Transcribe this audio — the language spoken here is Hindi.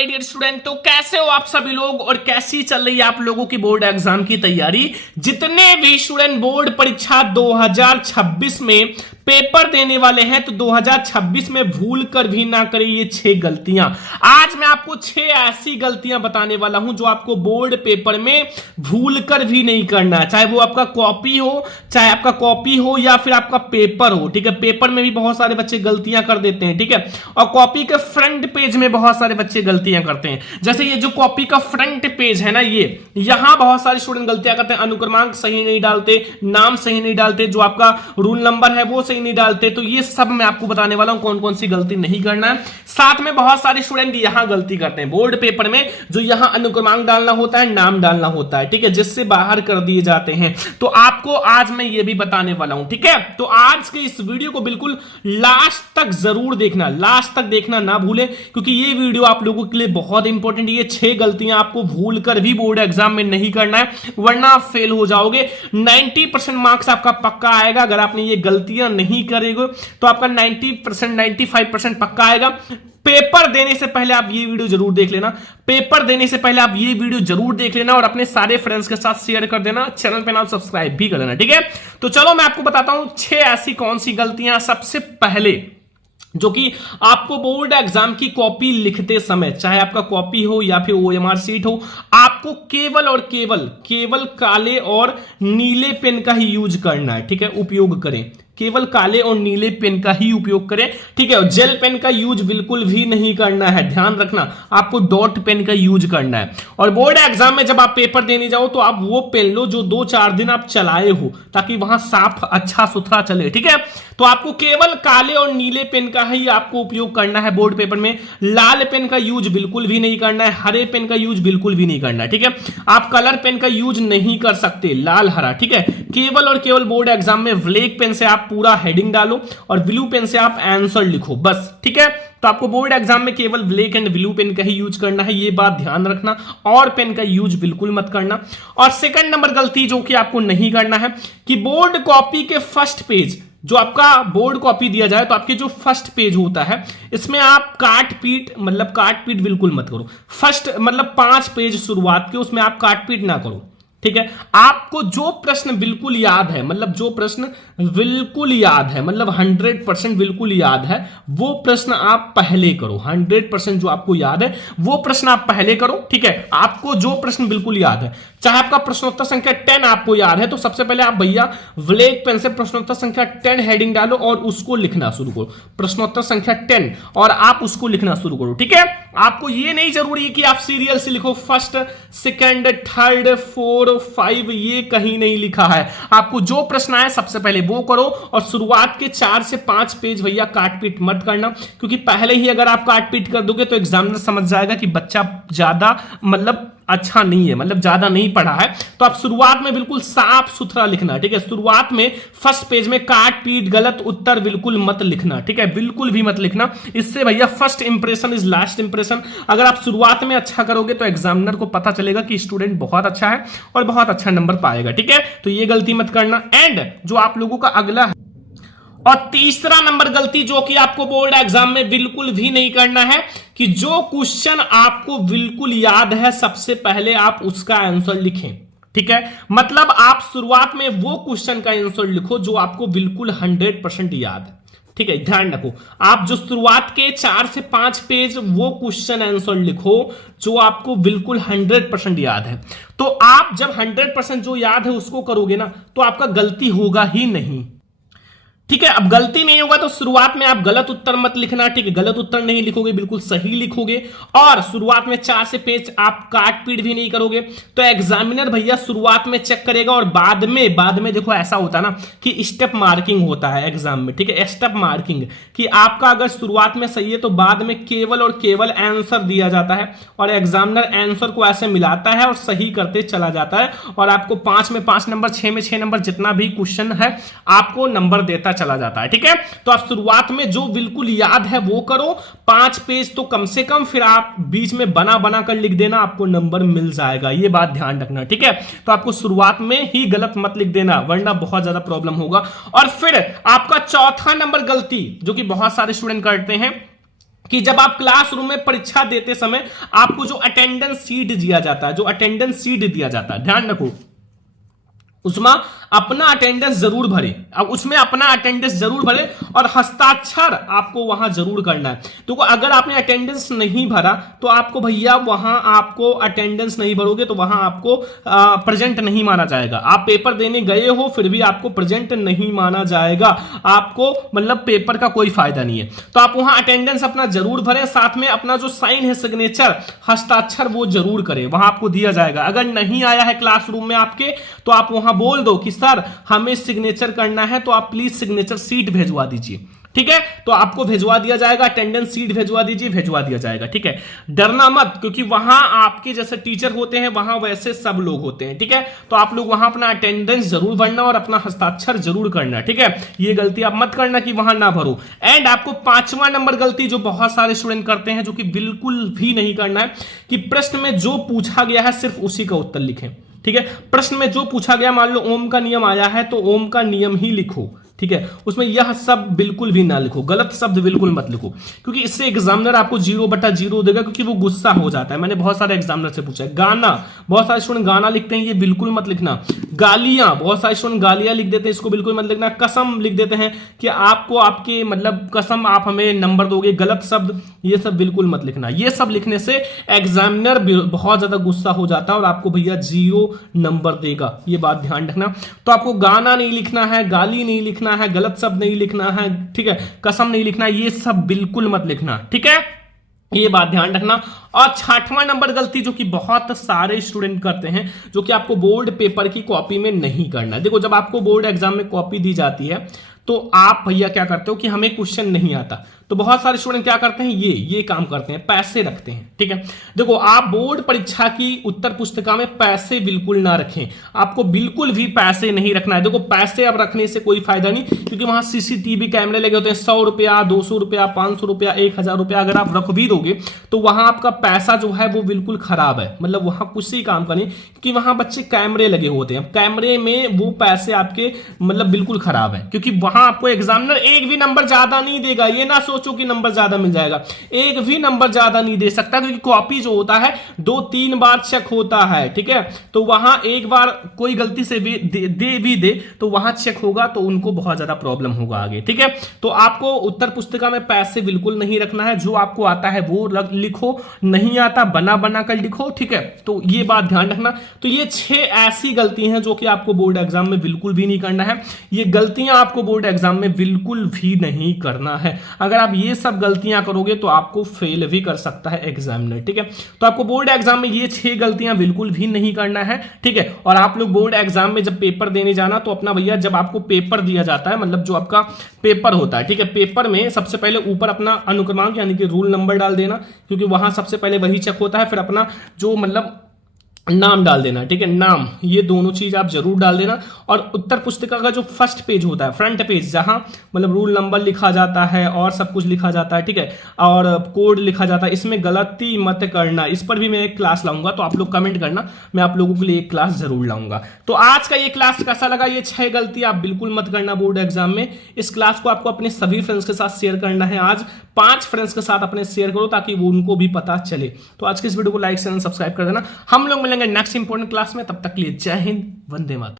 My dear student. तो कैसे हो आप सभी लोग और कैसी चल रही है आप लोगों की बोर्ड एग्जाम की तैयारी। जितने भी स्टूडेंट बोर्ड परीक्षा 2026 में पेपर देने वाले हैं तो 2026 में भूल कर भी ना करें ये 6 गलतियां। आज मैं आपको 6 ऐसी गलतियां बताने वाला हूं जो आपको बोर्ड पेपर में भूल कर भी नहीं करना है, चाहे वो आपका कॉपी हो या फिर आपका पेपर हो। ठीक है, पेपर में भी बहुत सारे बच्चे गलतियां कर देते हैं। ठीक है, और कॉपी के फ्रंट पेज में बहुत सारे बच्चे गलतियां करते हैं। जैसे ये जो कॉपी का फ्रंट पेज है ना, ये यहां बहुत सारे स्टूडेंट गलतियां करते हैं। अनुक्रमांक सही नहीं डालते, नाम सही नहीं डालते, जो आपका रूल नंबर है वो सही नहीं डालते। तो ये सब मैं आपको बताने वाला हूं कौन कौन सी गलती नहीं करना है। साथ में बहुत सारे स्टूडेंट यहां गलती करते हैं बोर्ड पेपर में, जो यहां अनुक्रमांक डालना होता है, नाम डालना होता है। ठीक है, जिससे बाहर कर दिए जाते हैं। तो आपको आज मैं ये भी बताने वाला हूं। ठीक है, तो आज के इस वीडियो को बिल्कुल लास्ट तक जरूर देखना, लास्ट तक देखना ना भूले, क्योंकि ये वीडियो आप लोगों के लिए बहुत इंपॉर्टेंट। ये 6 गलतियां आपको भूल कर भी बोर्ड एग्जाम में नहीं करना है, वरना आप फेल हो जाओगे। 90% मार्क्स आपका पक्का आएगा अगर आपने ये गलतियां नहीं करेंगे तो आपका 90% 95% पक्का आएगा। पेपर देने से पहले आप ये वीडियो जरूर देख लेना, पेपर देने से पहले आप ये वीडियो जरूर देख लेना और अपने सारे फ्रेंड्स के साथ शेयर कर देना। चैनल पे नाम सब्सक्राइब भी कर देना। ठीक है, तो चलो मैं आपको बताता हूं 6 ऐसी कौन सी गलतियां सबसे पहले जो कि आपको बोर्ड एग्जाम की कॉपी लिखते समय, चाहे आपका कॉपी हो या फिर ओएमआर सीट हो, आपको केवल और केवल काले और नीले पेन का ही यूज करना है। ठीक है, उपयोग करें, केवल काले और नीले पेन का ही उपयोग करें। ठीक है, जेल पेन का यूज बिल्कुल भी नहीं करना है, ध्यान रखना। आपको डॉट पेन का यूज करना है। और बोर्ड एग्जाम में जब आप पेपर देने जाओ तो आप वो पेन लो जो 2-4 दिन आप चलाए हो, ताकि वहां साफ अच्छा सुथरा चले। ठीक है, तो आपको केवल काले और नीले पेन का ही आपको उपयोग करना है बोर्ड पेपर में। लाल पेन का यूज बिल्कुल भी नहीं करना है, हरे पेन का यूज बिल्कुल भी नहीं करना है। ठीक है, आप कलर पेन का यूज नहीं कर सकते, लाल हरा। ठीक है, केवल और केवल बोर्ड एग्जाम में ब्लैक पेन से आप पूरा हेडिंग डालो और ब्लू पेन से आप आंसर लिखो, बस। ठीक है, तो आपको बोर्ड एग्जाम में केवल ब्लैक एंड ब्लू पेन का ही यूज करना है, ये बात ध्यान रखना। और पेन का यूज बिल्कुल मत करना। और सेकंड नंबर गलती जो कि आपको नहीं करना है कि बोर्ड कॉपी के फर्स्ट पेज, जो आपका बोर्ड कॉपी दिया जाए तो आपके जो फर्स्ट पेज होता है, इसमें आप काट पीट बिल्कुल मत करो। फर्स्ट 5 पेज शुरुआत के, उसमें आप काट पीट ना करो। ठीक है, आपको जो प्रश्न बिल्कुल याद है, 100% बिल्कुल याद है, वो प्रश्न आप पहले करो। 100% जो आपको याद है वो प्रश्न आप पहले करो। ठीक है, आपको जो प्रश्न बिल्कुल याद है, चाहे आपका प्रश्नोत्तर संख्या 10 आपको याद है, तो सबसे पहले आप भैया ब्लैक पेन से प्रश्नोत्तर संख्या 10 हेडिंग डालो और उसको लिखना शुरू करो। प्रश्नोत्तर संख्या 10 और आप उसको लिखना शुरू करो। ठीक है, आपको ये नहीं जरूरी है कि आप सीरियल से लिखो, फर्स्ट, सेकंड, थर्ड, 4, 5, ये कहीं नहीं लिखा है। आपको जो प्रश्न आए सबसे पहले वो करो और शुरुआत के 4 से 5 पेज भैया काट पीट मत करना, क्योंकि पहले ही अगर आप काट पीट कर दोगे तो एग्जामिनर समझ जाएगा कि बच्चा ज्यादा अच्छा नहीं है, ज्यादा नहीं पढ़ा है। तो आप शुरुआत में बिल्कुल साफ सुथरा लिखना। ठीक है, शुरुआत में फर्स्ट पेज में काट पीट गलत उत्तर बिल्कुल मत लिखना। ठीक है, बिल्कुल भी मत लिखना। इससे भैया first impression is last impression. अगर आप शुरुआत में अच्छा करोगे तो एग्जामिनर को पता चलेगा कि स्टूडेंट बहुत अच्छा है और बहुत अच्छा नंबर पाएगा। ठीक है, तो ये गलती मत करना। एंड जो आप लोगों का अगला है और तीसरा नंबर गलती जो कि आपको बोर्ड एग्जाम में बिल्कुल भी नहीं करना है, कि जो क्वेश्चन आपको बिल्कुल याद है सबसे पहले आप उसका आंसर लिखें। ठीक है, आप शुरुआत में वो क्वेश्चन का आंसर लिखो जो आपको बिल्कुल 100% याद है। ठीक है, ध्यान रखो, आप जो शुरुआत के 4 से 5 पेज वो क्वेश्चन आंसर लिखो जो आपको बिल्कुल 100% याद है। तो आप जब 100% जो याद है उसको करोगे ना, तो आपका गलती होगा ही नहीं। ठीक है, अब गलती नहीं होगा तो शुरुआत में आप गलत उत्तर मत लिखना। ठीक है, गलत उत्तर नहीं लिखोगे, बिल्कुल सही लिखोगे। और शुरुआत में 4 से पेज आप काट पीट भी नहीं करोगे, तो एग्जामिनर भैया शुरुआत में चेक करेगा और बाद में देखो ऐसा होता है ना कि स्टेप मार्किंग होता है एग्जाम में। ठीक है, स्टेप मार्किंग, कि आपका अगर शुरुआत में सही है तो बाद में केवल और केवल आंसर दिया जाता है और एग्जामिनर आंसर को ऐसे मिलाता है और सही करते चला जाता है और आपको 5 में 5 नंबर, 6 में 6 नंबर, जितना भी क्वेश्चन है आपको नंबर देता चला जाता है। ठीक है, तो आप शुरुआत में जो बिल्कुल याद है वो करो। 5 पेज तो कम से कम, फिर आप बीच में बना कर लिख देना, आपको नंबर मिल जाएगा। ये बात ध्यान रखना। ठीक है, तो आपको शुरुआत में ही गलत मत लिख देना, वरना बहुत ज्यादा प्रॉब्लम होगा। और फिर आपका चौथा नंबर गलती जो कि बहुत सारे स्टूडेंट करते हैं कि जब आप क्लासरूम में परीक्षा देते समय आपको जो अटेंडेंस सीट दिया जाता है, जो अटेंडेंस सीट दिया जाता है, ध्यान रखो उसमें अपना अटेंडेंस जरूर भरे। अब उसमें अपना अटेंडेंस जरूर भरे और हस्ताक्षर आपको वहां जरूर करना है। तो अगर आपने अटेंडेंस नहीं भरा तो आपको भैया वहां आपको अटेंडेंस नहीं भरोगे तो वहां आपको प्रेजेंट नहीं माना जाएगा। आप पेपर देने गए हो फिर भी आपको प्रेजेंट नहीं माना जाएगा, आपको मतलब पेपर का कोई फायदा नहीं है। तो आप वहां अटेंडेंस अपना जरूर भरें, साथ में अपना जो साइन है, सिग्नेचर, हस्ताक्षर वो जरूर करें, वहां आपको दिया जाएगा। अगर नहीं आया है क्लासरूम में आपके तो आप वहां बोल दो कि सर हमें सिग्नेचर करना है, तो आप प्लीज सिग्नेचर सीट भेजवा दीजिए, ठीक है। तो आपको भेजवा दिया जाएगा, अटेंडेंस सीट भेजवा दीजिए, भेजवा दिया जाएगा, ठीक है। डरना मत, क्योंकि वहां आपके जैसे टीचर होते हैं वहां वैसे सब लोग होते हैं, ठीक है। तो आप लोग वहां अपना अटेंडेंस जरूर भरना और अपना हस्ताक्षर जरूर करना, ठीक है। ये गलती आप मत करना कि वहां ना भरो। एंड आपको 5वां नंबर गलती जो बहुत सारे स्टूडेंट करते हैं, जो कि बिल्कुल भी नहीं करना है, कि प्रश्न में जो पूछा गया है सिर्फ उसी का उत्तर लिखें, ठीक है। प्रश्न में जो पूछा गया, मान लो ओम का नियम आया है तो ओम का नियम ही लिखो, ठीक है। उसमें यह सब बिल्कुल भी ना लिखो, गलत शब्द बिल्कुल मत लिखो, क्योंकि इससे एग्जामिनर आपको 0/0 देगा, क्योंकि वो गुस्सा हो जाता है। मैंने बहुत सारे एग्जामिनर से पूछा है। गाना, बहुत सारे स्टूडेंट गाना लिखते हैं, ये बिल्कुल मत लिखना। गालियां, बहुत सारे स्टूडेंट गालियां लिख देते हैं, इसको बिल्कुल मत लिखना। कसम लिख देते हैं कि आपको आपके मतलब कसम आप हमें नंबर दोगे, गलत शब्द, ये सब बिल्कुल मत लिखना। ये सब लिखने से एग्जामिनर बहुत ज्यादा गुस्सा हो जाता है और आपको भैया 0 नंबर देगा, ये बात ध्यान रखना। तो आपको गाना नहीं लिखना है, गाली नहीं लिखना है, गलत शब्द नहीं लिखना है, ठीक है, कसम नहीं लिखना, ये सब बिल्कुल मत लिखना, ठीक है। ये बात ध्यान रखना। और 6वां नंबर गलती जो कि बहुत सारे स्टूडेंट करते हैं, जो कि आपको बोर्ड पेपर की कॉपी में नहीं करना है। देखो, जब आपको बोर्ड एग्जाम में कॉपी दी जाती है तो आप भैया क्या करते हो कि हमें क्वेश्चन नहीं आता, तो बहुत सारे स्टूडेंट क्या करते हैं, ये काम करते हैं, पैसे रखते हैं, ठीक है। देखो, आप बोर्ड परीक्षा की उत्तर पुस्तिका में पैसे बिल्कुल ना रखें, आपको बिल्कुल भी पैसे नहीं रखना है। देखो, पैसे अब रखने से कोई फायदा नहीं, क्योंकि वहां सीसीटीवी कैमरे लगे होते हैं। 100 रुपया, 200 रुपया, 500 रुपया, 1000 रुपया अगर आप रख भी दोगे तो वहां आपका पैसा जो है वो बिल्कुल खराब है, मतलब वहां कुछ ही काम का नहीं, क्योंकि वहां बच्चे कैमरे लगे होते हैं, कैमरे में वो पैसे आपके मतलब बिल्कुल खराब है, क्योंकि वहां आपको एग्जामिनर एक भी नंबर ज्यादा नहीं देगा। ये ना सोचो कि नंबर ज्यादा मिल जाएगा, एक भी नंबर ज्यादा नहीं दे सकता, क्योंकि कॉपी जो होता है 2-3 बार चेक होता है, ठीक है। तो वहां एक बार कोई गलती से भी दे तो वहां चेक होगा तो उनको बहुत ज्यादा प्रॉब्लम होगा आगे, ठीक है। तो आपको उत्तर पुस्तिका में पैसे बिल्कुल नहीं रखना है, जो आपको आता है वो लिखो, नहीं आता बना कर लिखो, ठीक है। तो ये बात ध्यान रखना। तो ये 6 ऐसी गलती हैं जो कि आपको बोर्ड एग्जाम में बिल्कुल भी नहीं करना है। ये गलतियां आपको बोर्ड एग्जाम में बिल्कुल भी नहीं करना है। अगर आप ये सब गलतियां करोगे तो आपको फेल भी कर सकता है एग्जामिनर, ठीक है। तो आपको बोर्ड एग्जाम में ये 6 गलतियां बिल्कुल भी नहीं करना है, ठीक है। और आप लोग बोर्ड एग्जाम में जब पेपर देने जाना तो अपना भैया, जब आपको पेपर दिया जाता है, मतलब जो आपका पेपर होता है, ठीक है, पेपर में सबसे पहले ऊपर अपना अनुक्रमांक यानी कि रोल नंबर डाल देना, क्योंकि वहां सबसे पहले वही चेक होता है। फिर अपना जो मतलब नाम डाल देना, ठीक है, नाम, ये दोनों चीज आप जरूर डाल देना। और उत्तर पुस्तिका का जो फर्स्ट पेज होता है, फ्रंट पेज, जहां मतलब रोल नंबर लिखा जाता है और सब कुछ लिखा जाता है, ठीक है, और कोड लिखा जाता है, इसमें गलती मत करना। इस पर भी मैं एक क्लास लाऊंगा, तो आप लोग कमेंट करना, मैं आप लोगों के लिए एक क्लास जरूर लाऊंगा। तो आज का ये क्लास कैसा लगा? ये 6 गलती आप बिल्कुल मत करना बोर्ड एग्जाम में। इस क्लास को आपको अपने सभी फ्रेंड्स के साथ शेयर करना है। आज 5 फ्रेंड्स के साथ अपने शेयर करो, ताकि वो उनको भी पता चले। तो आज के इस वीडियो को लाइक, शेयर, सब्सक्राइब कर देना। हम लोग मिलेंगे नेक्स्ट इंपॉर्टेंट क्लास में, तब तक के लिए जय हिंद, वंदे मातरम।